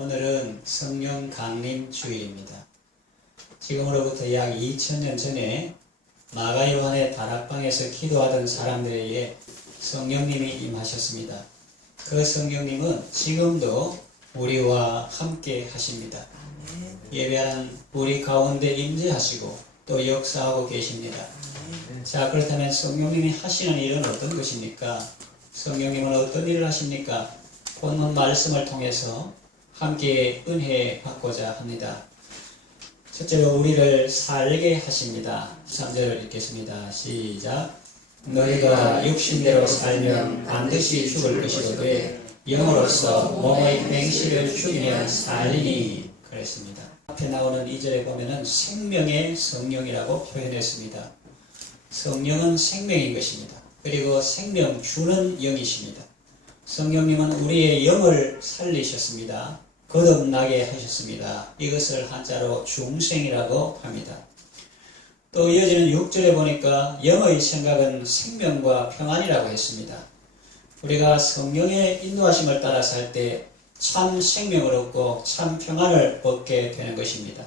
오늘은 성령 강림 주일입니다. 지금으로부터 약 2000년 전에 마가 요한의 다락방에서 기도하던 사람들에게 성령님이 임하셨습니다. 그 성령님은 지금도 우리와 함께 하십니다. 예배하는 우리 가운데 임재하시고 또 역사하고 계십니다. 자, 그렇다면 성령님이 하시는 일은 어떤 것입니까? 성령님은 어떤 일을 하십니까? 본문 말씀을 통해서 함께 은혜 받고자 합니다. 첫째로 우리를 살게 하십니다. 3절을 읽겠습니다. 시작. 너희가 육신대로 살면 반드시 죽을 것이로되 영으로서 몸의 행실을 죽이면 살리니 그랬습니다. 앞에 나오는 2절에 보면은 생명의 성령이라고 표현했습니다. 성령은 생명인 것입니다. 그리고 생명 주는 영이십니다. 성령님은 우리의 영을 살리셨습니다. 거듭나게 하셨습니다. 이것을 한자로 중생이라고 합니다. 또 이어지는 6절에 보니까 영의 생각은 생명과 평안이라고 했습니다. 우리가 성령의 인도하심을 따라 살 때 참 생명을 얻고 참 평안을 얻게 되는 것입니다.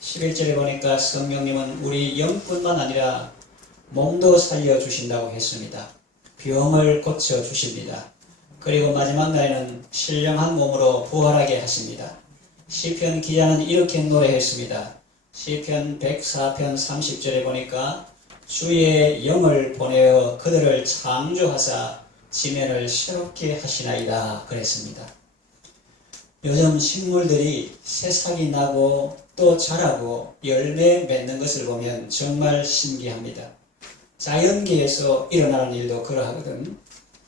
11절에 보니까 성령님은 우리 영뿐만 아니라 몸도 살려주신다고 했습니다. 병을 고쳐주십니다. 그리고 마지막 날에는 신령한 몸으로 부활하게 하십니다. 시편 기자는 이렇게 노래했습니다. 시편 104편 30절에 보니까 주의 영을 보내어 그들을 창조하사 지면을 새롭게 하시나이다 그랬습니다. 요즘 식물들이 새싹이 나고 또 자라고 열매 맺는 것을 보면 정말 신기합니다. 자연계에서 일어나는 일도 그러하거든.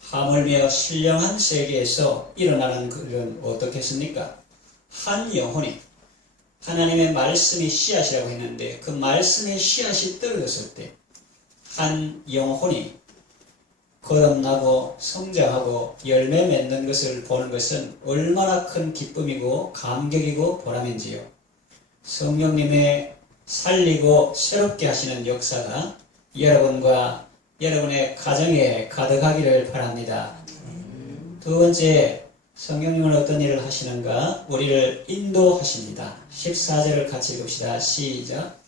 하물며 신령한 세계에서 일어나는 일은 어떻겠습니까? 한 영혼이 하나님의 말씀이 씨앗이라고 했는데 그 말씀의 씨앗이 떨어졌을 때 한 영혼이 거듭나고 성장하고 열매 맺는 것을 보는 것은 얼마나 큰 기쁨이고 감격이고 보람인지요. 성령님의 살리고 새롭게 하시는 역사가 여러분과 여러분의 가정에 가득하기를 바랍니다. 두 번째, 성령님은 어떤 일을 하시는가? 우리를 인도하십니다. 14절을 같이 읽읍시다. 시작.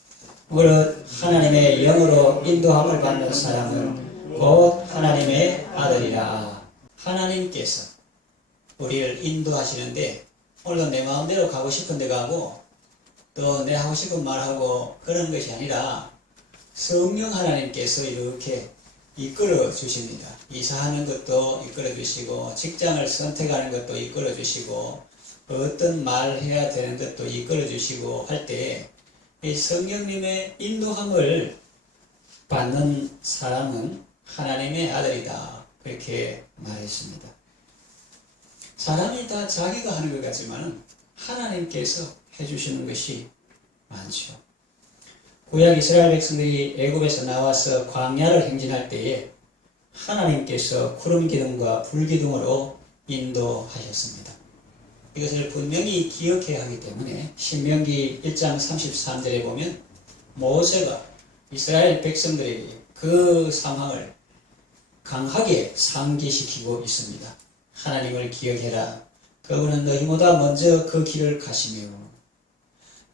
무릇 하나님의 영으로 인도함을 받는 사람은 곧 하나님의 아들이라. 하나님께서 우리를 인도하시는데 오늘도 내 마음대로 가고 싶은 데 가고 또 내 하고 싶은 말하고 그런 것이 아니라 성령 하나님께서 이렇게 이끌어 주십니다. 이사하는 것도 이끌어 주시고 직장을 선택하는 것도 이끌어 주시고 어떤 말 해야 되는 것도 이끌어 주시고 할 때 이 성령님의 인도함을 받는 사람은 하나님의 아들이다. 그렇게 말했습니다. 사람이 다 자기가 하는 것 같지만 하나님께서 해주시는 것이 많죠. 구약 이스라엘 백성들이 애굽에서 나와서 광야를 행진할 때에 하나님께서 구름 기둥과 불 기둥으로 인도하셨습니다. 이것을 분명히 기억해야 하기 때문에 신명기 1장 33절에 보면 모세가 이스라엘 백성들에게 그 상황을 강하게 상기시키고 있습니다. 하나님을 기억해라. 그분은 너희보다 먼저 그 길을 가시며.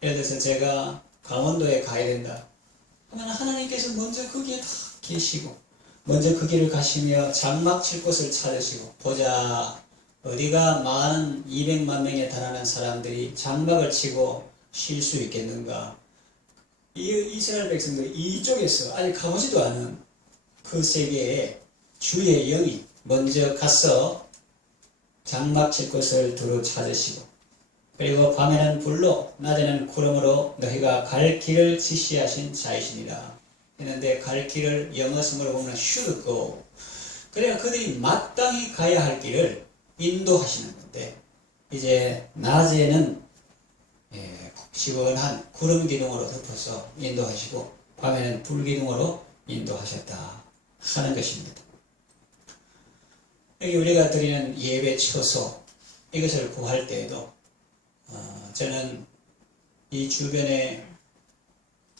예를 들어서 제가 강원도에 가야 된다 하면 하나님께서 먼저 거기에 다 계시고 먼저 그 길을 가시며 장막 칠 곳을 찾으시고 보자 어디가 200만 명에 달하는 사람들이 장막을 치고 쉴 수 있겠는가. 이스라엘 백성들이 이쪽에서 아직 가보지도 않은 그 세계에 주의 영이 먼저 가서 장막 칠 곳을 두루 찾으시고 그리고 밤에는 불로 낮에는 구름으로 너희가 갈 길을 지시하신 자이시니라 했는데 갈 길을 영어 성으로 보면 should go. 그래야 그들이 마땅히 가야 할 길을 인도하시는 건데 이제 낮에는 시원한 구름 기둥으로 덮어서 인도하시고 밤에는 불 기둥으로 인도하셨다 하는 것입니다. 여기 우리가 드리는 예배 처소 이것을 구할 때에도 저는 이 주변에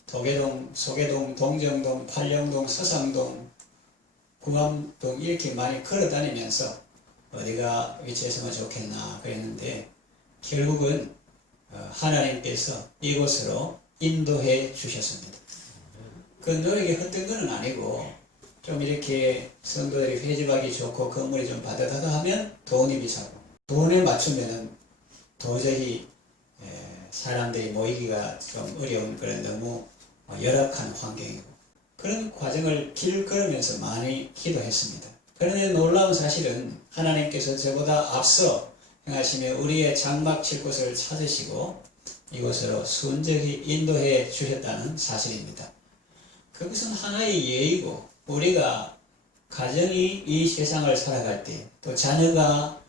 도계동, 소계동, 동정동, 팔령동, 서상동, 궁암동 이렇게 많이 걸어 다니면서 어디가 위치했으면 좋겠나 그랬는데 결국은 하나님께서 이곳으로 인도해 주셨습니다. 그 노력이 헛된 것은 아니고 좀 이렇게 성도들이 회집하기 좋고 건물이 좀 바다다다 하면 돈이 비싸고 돈에 맞추면은 도저히 사람들이 모이기가 좀 어려운 그런 너무 열악한 환경이고 그런 과정을 길 걸으면서 많이 기도했습니다. 그런데 놀라운 사실은 하나님께서 저보다 앞서 행하시며 우리의 장막 칠 곳을 찾으시고 이곳으로 순적히 인도해 주셨다는 사실입니다. 그것은 하나의 예의고 우리가 가정이 이 세상을 살아갈 때 또 자녀가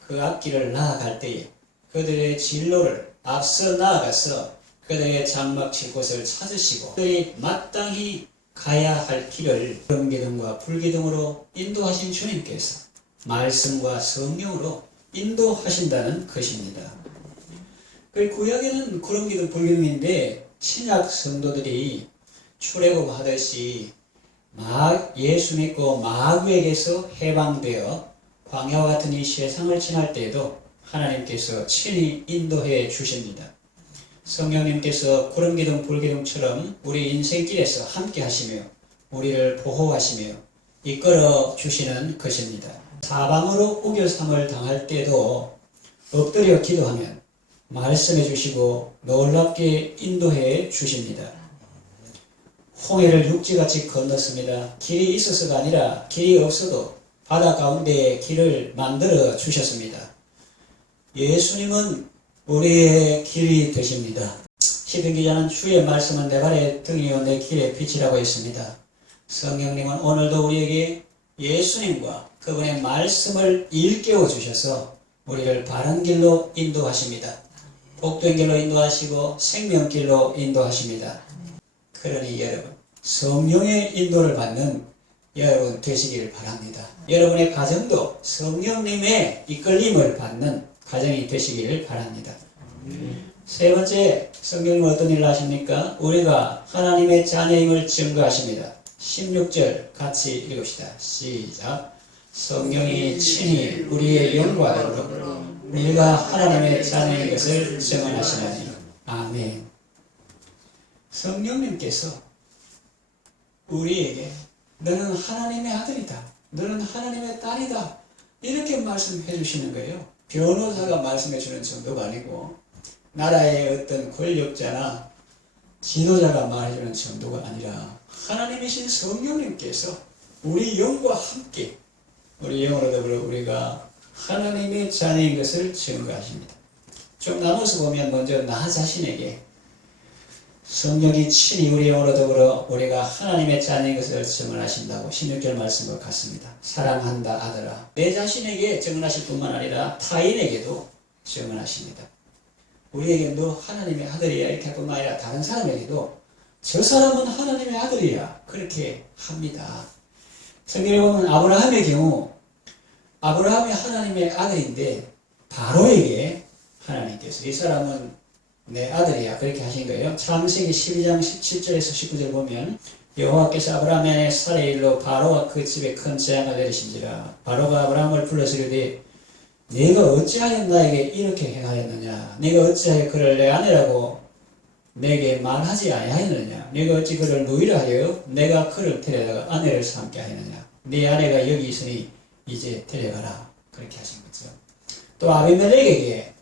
그 앞길을 나아갈 때에 그들의 진로를 앞서 나아가서 그들의 장막 칠 곳을 찾으시고 그들이 마땅히 가야 할 길을 구름기둥과 불기둥으로 인도하신 주님께서 말씀과 성령으로 인도하신다는 것입니다. 그 구약에는 구름기둥 불기둥인데 신약 성도들이 출애굽하듯이 예수 믿고 마귀에게서 해방되어 광야와 같은 이 세상을 지날 때에도 하나님께서 친히 인도해 주십니다. 성령님께서 구름기둥 불기둥처럼 우리 인생길에서 함께 하시며 우리를 보호하시며 이끌어 주시는 것입니다. 사방으로 우겨삼을 당할 때도 엎드려 기도하면 말씀해 주시고 놀랍게 인도해 주십니다. 홍해를 육지같이 건넜습니다. 길이 있어서가 아니라 길이 없어도 바다 가운데에 길을 만들어 주셨습니다. 예수님은 우리의 길이 되십니다. 시편 기자는 주의 말씀은 내 발의 등이요 내 길의 빛이라고 했습니다. 성령님은 오늘도 우리에게 예수님과 그분의 말씀을 일깨워 주셔서 우리를 바른 길로 인도하십니다. 복된 길로 인도하시고 생명길로 인도하십니다. 그러니 여러분 성령의 인도를 받는 여러분 되시기를 바랍니다. 여러분의 가정도 성령님의 이끌림을 받는 가정이 되시기를 바랍니다. 세 번째 성경은 어떤 일을 하십니까? 우리가 하나님의 자녀임을 증거하십니다. 16절 같이 읽읍시다. 시작. 성령이 친히 우리의 영과 더불어 우리가 하나님의 자녀인 것을 증언하시나니. 아멘. 성령님께서 우리에게 너는 하나님의 아들이다. 너는 하나님의 딸이다. 이렇게 말씀해 주시는 거예요. 변호사가 말씀해 주는 정도가 아니고 나라의 어떤 권력자나 지도자가 말해주는 정도가 아니라 하나님이신 성령님께서 우리 영과 함께 우리 영으로 더불어 우리가 하나님의 자녀인 것을 증거하십니다. 좀 나눠서 보면 먼저 나 자신에게 성령이 친히 우리 영으로 더불어 우리가 하나님의 자녀인 것을 증언하신다고 16절 말씀과 같습니다. 사랑한다 아들아. 내 자신에게 증언하실 뿐만 아니라 타인에게도 증언하십니다. 우리에게 너 하나님의 아들이야 이렇게 할 뿐만 아니라 다른 사람에게도 저 사람은 하나님의 아들이야 그렇게 합니다. 성경에 보면 아브라함의 경우 아브라함이 하나님의 아들인데 바로에게 하나님께서 이 사람은 내 아들이야 그렇게 하신 거예요. 창세기 12장 17절에서 19절 보면 여호와께서 아브라함의 아내 사레의 일로 바로와 그 집에 큰 재앙을 내리신지라. 바로가 아브라함을 불러서 이르되 네가 어찌하여 나에게 이렇게 행하였느냐. 네가 어찌하여 그를 내 아내라고 내게 말하지 아니하였느냐. 네가 어찌 그를 누이라 하여 내가 그를 데려다가 아내를 삼게 하였느냐. 네 아내가 여기 있으니 이제 데려가라. 그렇게 하신 거죠. 또 아비멜렉에게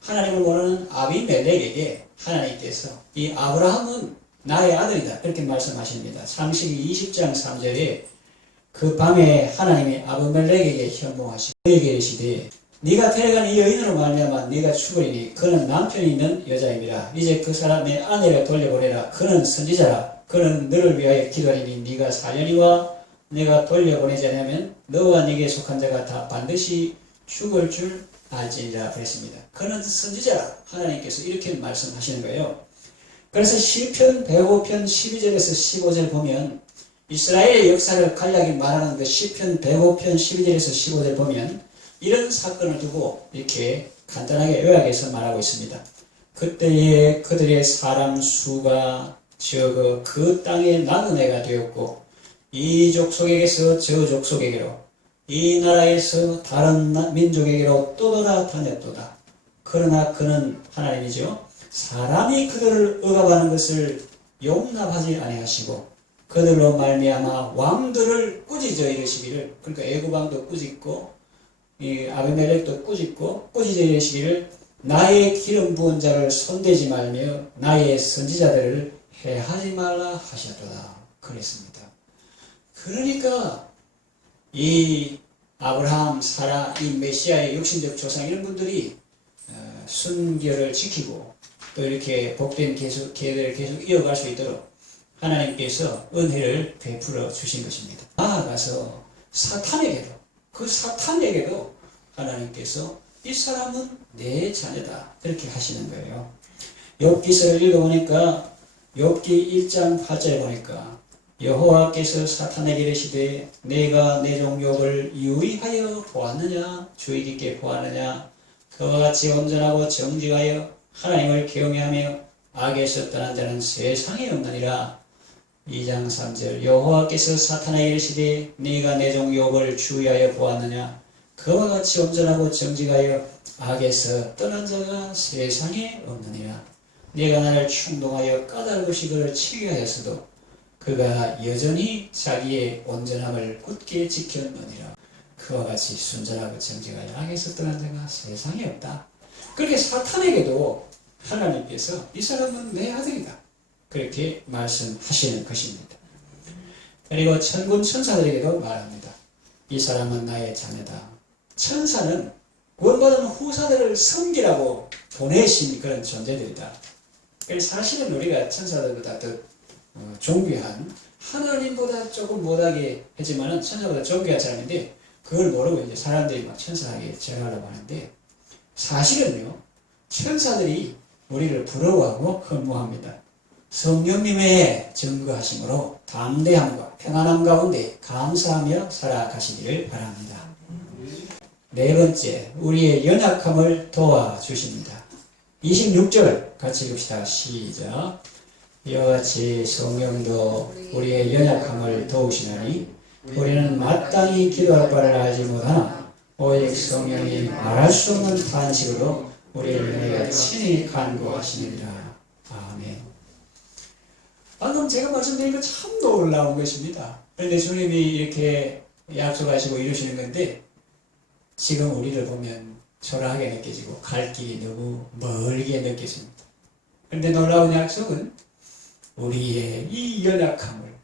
하나님을 모르는 아비멜렉에게 하나님께서 이 아브라함은 나의 아들이다 그렇게 말씀하십니다. 창세기 20장 3절에 그 밤에 하나님이 아비멜렉에게 현몽하시고 그에게 이르시되 네가 데려간 이 여인으로 말미암아 네가 죽으리니 그는 남편이 있는 여자임이라. 이제 그 사람의 아내를 돌려보내라. 그는 선지자라. 그는 너를 위하여 기도하리니 네가 살려니와 내가 돌려보내지 않으면 너와 네게 속한 자가 다 반드시 죽을 줄 알지니라 그랬습니다. 그는 선지자라. 하나님께서 이렇게 말씀하시는 거예요. 그래서 시편 105편 12절에서 15절 보면 이스라엘의 역사를 간략히 말하는 그 시편 105편 12절에서 15절 보면 이런 사건을 두고 이렇게 간단하게 요약해서 말하고 있습니다. 그때에 그들의 사람 수가 적어 그 땅에 나그네가 되었고 이 족속에게서 저 족속에게로 이 나라에서 다른 민족에게로 떠돌아 다녔도다. 그러나 그는 하나님이죠. 사람이 그들을 억압하는 것을 용납하지 아니하시고 그들로 말미암아 왕들을 꾸짖어 이르시기를, 그러니까 애굽 왕도 꾸짖고 이 아비멜렉도 꾸짖고 꾸짖어 이르시기를 나의 기름 부은 자를 손대지 말며 나의 선지자들을 해하지 말라 하셨도다 그랬습니다. 그러니까 이 아브라함, 사라, 이 메시아의 육신적 조상 이런 분들이 순결을 지키고 또 이렇게 복된 계대를 계속 이어갈 수 있도록 하나님께서 은혜를 베풀어 주신 것입니다. 나아가서 사탄에게도, 그 사탄에게도 하나님께서 이 사람은 내 자녀다 이렇게 하시는 거예요. 욥기서를 읽어보니까 욥기 1장 8절에 보니까 여호와께서 사탄에게 이르시되 내가 내 종 욥을 유의하여 보았느냐, 주의 깊게 보았느냐, 그와 같이 온전하고 정직하여 하나님을 경외하며 악에서 떠난 자는 세상에 없느니라. 2장 3절 여호와께서 사탄에게 이르시되 네가 내 종 욥을 주의하여 보았느냐, 그와 같이 온전하고 정직하여 악에서 떠난 자가 세상에 없느니라. 네가 나를 충동하여 까닭없이 그를 치게 하였어도 그가 여전히 자기의 온전함을 굳게 지켰느니라. 그와 같이 순전하고 정직하여 악에서 떠난 자가 세상에 없다. 그렇게 사탄에게도 하나님께서 이 사람은 내 아들이다 그렇게 말씀하시는 것입니다. 그리고 천군 천사들에게도 말합니다. 이 사람은 나의 자녀다. 천사는 구원받은 후사들을 섬기라고 보내신 그런 존재들이다. 사실은 우리가 천사들보다 더 존귀한, 하나님보다 조금 못하게 했지만은 천사보다 존귀한 사람인데 그걸 모르고 이제 사람들이 막 천사에게 절하려고 하는데, 사실은요 천사들이 우리를 부러워하고 흠모합니다. 성령님의 증거하심으로 담대함과 평안함 가운데 감사하며 살아가시기를 바랍니다. 네 번째, 우리의 연약함을 도와주십니다. 26절 같이 읽읍시다. 시작. 이와 같이 성령도 우리의 연약함을 도우시나니 우리는 마땅히 기도할 바를 알지 못하나 오직 성령이 말할 수 없는 탄식으로 우리를 위하여 친히 간구하시느니라. 아멘. 방금 제가 말씀드린 거 참 놀라운 것입니다. 그런데 주님이 이렇게 약속하시고 이루시는 건데 지금 우리를 보면 초라하게 느껴지고 갈 길이 너무 멀게 느껴집니다. 그런데 놀라운 약속은 우리의 이 연약함을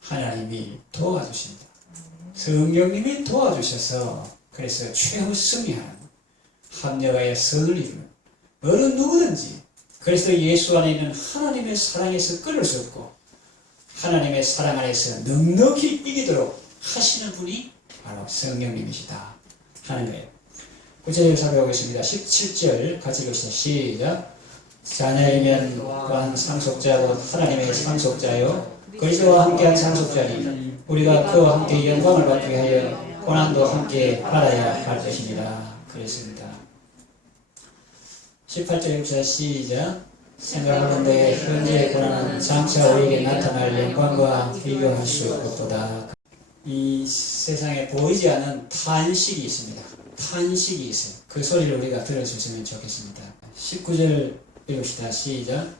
하나님이 도와주신다. 성령님이 도와주셔서 그래서 최후 승리하는, 합력하여 선을 이루는 어느 누구든지 그래서 예수 안에 있는 하나님의 사랑에서 끊을 수 없고 하나님의 사랑 안에서 넉넉히 이기도록 하시는 분이 바로 성령님이시다 하는 거예요. 구체적으로 살펴보겠습니다. 17절 같이 읽읍시다. 시작. 자녀이면 또한 상속자 곧 하나님의 상속자요 그리스도와 함께한 상속자니 우리가 그와 함께 영광을 받게 하여 고난도 함께 받아야 할 것입니다. 그랬습니다. 18절 읽읍시다. 시작. 생각하건대 현재의 고난은 장차 우리에게 나타날 영광과 비교할 수 없도다. 이 세상에 보이지 않는 탄식이 있습니다. 탄식이 있어요. 그 소리를 우리가 들을 수 있으면 좋겠습니다. 19절 읽읍시다. 시작.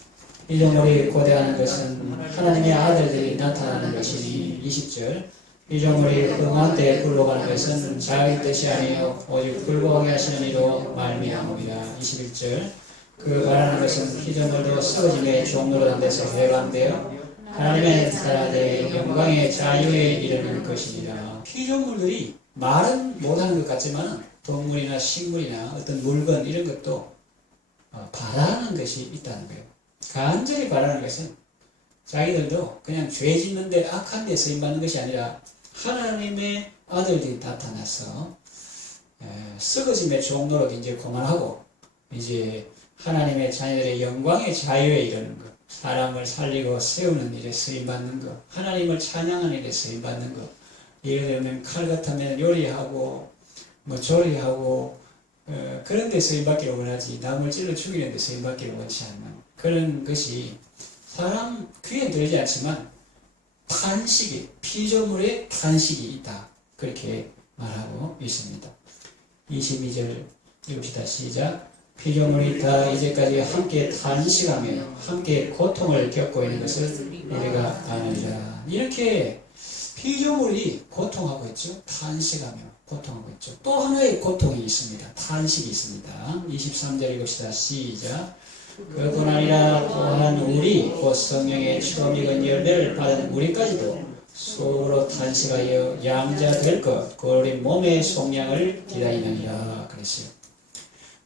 이정물이 고대하는 것은 하나님의 아들들이 나타나는 것이니. 20절. 이정물이 흥한 때에 굴러가는 것은 자기 뜻이 아니요 오직 굴러가게 하시는 이로 말미암음이라. 21절. 그 말하는 것은 피조물도 썩어짐의 종로로 된 데서 해방되어 하나님의 나라의 영광의 자유에 이르는 것이니라. 피조물들이 말은 못하는 것 같지만 동물이나 식물이나 어떤 물건 이런 것도 바라는 것이 있다는 거예요. 간절히 바라는 것은 자기들도 그냥 죄 짓는데 악한 데 쓰임받는 것이 아니라 하나님의 아들들이 나타나서 썩어짐의 종로로 이제 그만하고 이제 하나님의 자녀들의 영광의 자유에 이르는 것, 사람을 살리고 세우는 일에 쓰임받는 것, 하나님을 찬양하는 일에 쓰임받는 것, 예를 들면 칼 같으면 요리하고 뭐 조리하고 그런 데 쓰임받기를 원하지 남을 찔러 죽이는 데 쓰임받기를 원치 않는 그런 것이 사람 귀에 들지 않지만 탄식이, 피조물의 탄식이 있다 그렇게 말하고 있습니다. 22절 읽읍시다. 시작. 피조물이 다 이제까지 함께 탄식하며 함께 고통을 겪고 있는 것을 우리가 아느니라. 이렇게 피조물이 고통하고 있죠. 탄식하며 고통하고 있죠. 또 하나의 고통이 있습니다. 탄식이 있습니다. 23절 읽읍시다. 시작. 그뿐 아니라 또한 우리 곧 성령의 처음 익은 열매를 받은 우리까지도 속으로 탄식하여 양자될 것 그 우리 몸의 속량을 기다리느니라 그랬어요.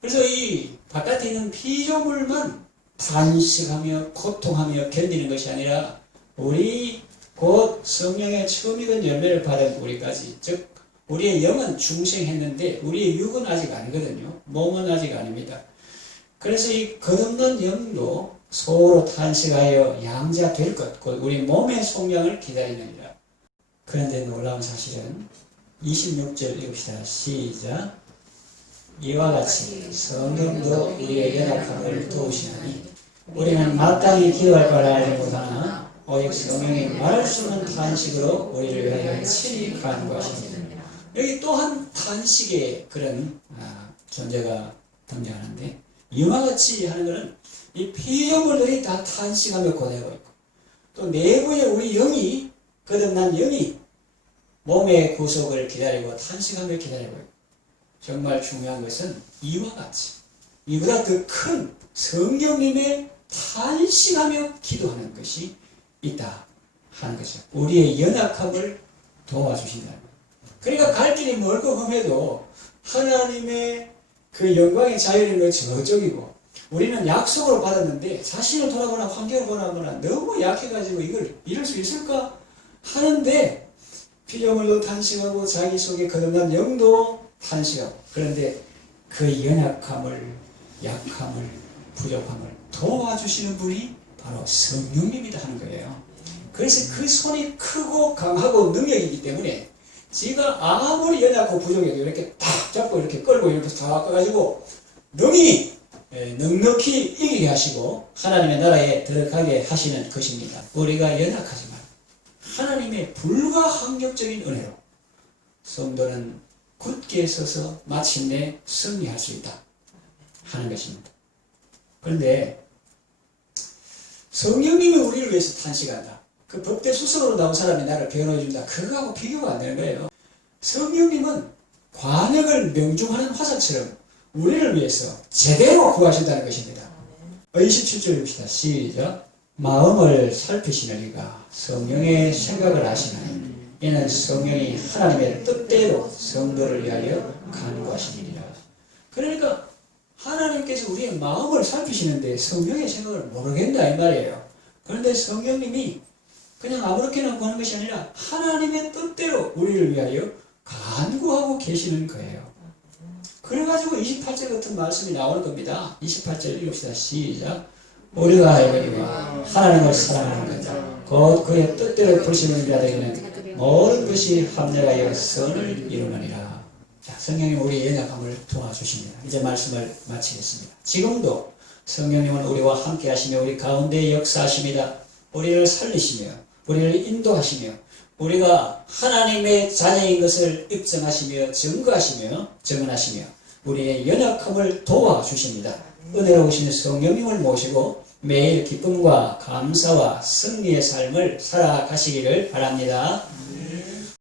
그래서 이 바깥에 있는 피조물만 탄식하며 고통하며 견디는 것이 아니라 우리 곧 성령의 처음 익은 열매를 받은 우리까지, 즉 우리의 영은 중생했는데 우리의 육은 아직 아니거든요. 몸은 아직 아닙니다. 그래서 이 거듭난 영도 속으로 탄식하여 양자될 것, 곧 우리 몸의 속량을 기다리느니라. 그런데 놀라운 사실은 26절 읽읍시다. 시작. 이와 같이 성령도 우리의 연약함을 도우시나니 우리는 마땅히 기도할 바를 알지 못하나 오직 성령이 말할 수 없는 탄식으로 우리를 위하여 친히 간구하십니다. 여기 또한 탄식의 그런 존재가 등장하는데, 이와 같이 하는 것은 이 피조물들이 다 탄식하며 고뇌하고 있고, 또 내부의 우리 영이, 거듭난 영이 몸의 구속을 기다리고 탄식하며 기다리고 있고, 정말 중요한 것은 이와 같이 이보다 더 큰 성령님의 탄식하며 기도하는 것이 있다 하는 것이죠. 우리의 연약함을 도와주신다. 그러니까 갈 길이 멀고 험해도 하나님의 그 영광의 자유는 저쪽이고, 우리는 약속으로 받았는데 자신을 돌아보나 환경을 보나 너무 약해가지고 이걸 이룰 수 있을까 하는데, 피조물도 탄식하고 자기 속에 거듭난 영도 탄식하고, 그런데 그 연약함을, 약함을, 부족함을 도와주시는 분이 바로 성령님이다 하는 거예요. 그래서 그 손이 크고 강하고 능력이기 때문에 지가 아무리 연약하고 부족해도 이렇게 탁 잡고 이렇게 끌고 이렇게 다 꺼가지고 능히 넉넉히 이기게 하시고 하나님의 나라에 들어가게 하시는 것입니다. 우리가 연약하지만 하나님의 불가항력적인 은혜로 성도는 굳게 서서 마침내 승리할 수 있다 하는 것입니다. 그런데 성령님이 우리를 위해서 탄식한다. 그 법대 수석으로 나온 사람이 나를 변호해준다. 그거하고 비교가 안 되는 거예요. 성령님은 관역을 명중하는 화살처럼 우리를 위해서 제대로 구하신다는 것입니다. 27절 봅시다. 시작. 마음을 살피시느니가 성령의 생각을 아시나니 이는 성령이 하나님의 뜻대로 성도를 위하여 간구하시니라. 그러니까 하나님께서 우리의 마음을 살피시는데 성령의 생각을 모르겠다 이 말이에요. 그런데 성령님이 그냥 아무렇게나 구하는 것이 아니라 하나님의 뜻대로 우리를 위하여 간구하고 계시는 거예요. 그래가지고 28절 같은 말씀이 나오는 겁니다. 28절 읽읍시다. 시작. 우리가 알거니와 하나님을 사랑하는 것 곧 그의 뜻대로 부르심을 받으면 모든 것이 합력하여 선을 이루느니라. 자, 성령님 우리의 연약함을 도와주십니다. 이제 말씀을 마치겠습니다. 지금도 성령님은 우리와 함께 하시며 우리 가운데 역사하십니다. 우리를 살리시며 우리를 인도하시며 우리가 하나님의 자녀인 것을 입증하시며 증거하시며 증언하시며 우리의 연약함을 도와주십니다. 은혜로우신 성령님을 모시고 매일 기쁨과 감사와 승리의 삶을 살아가시기를 바랍니다.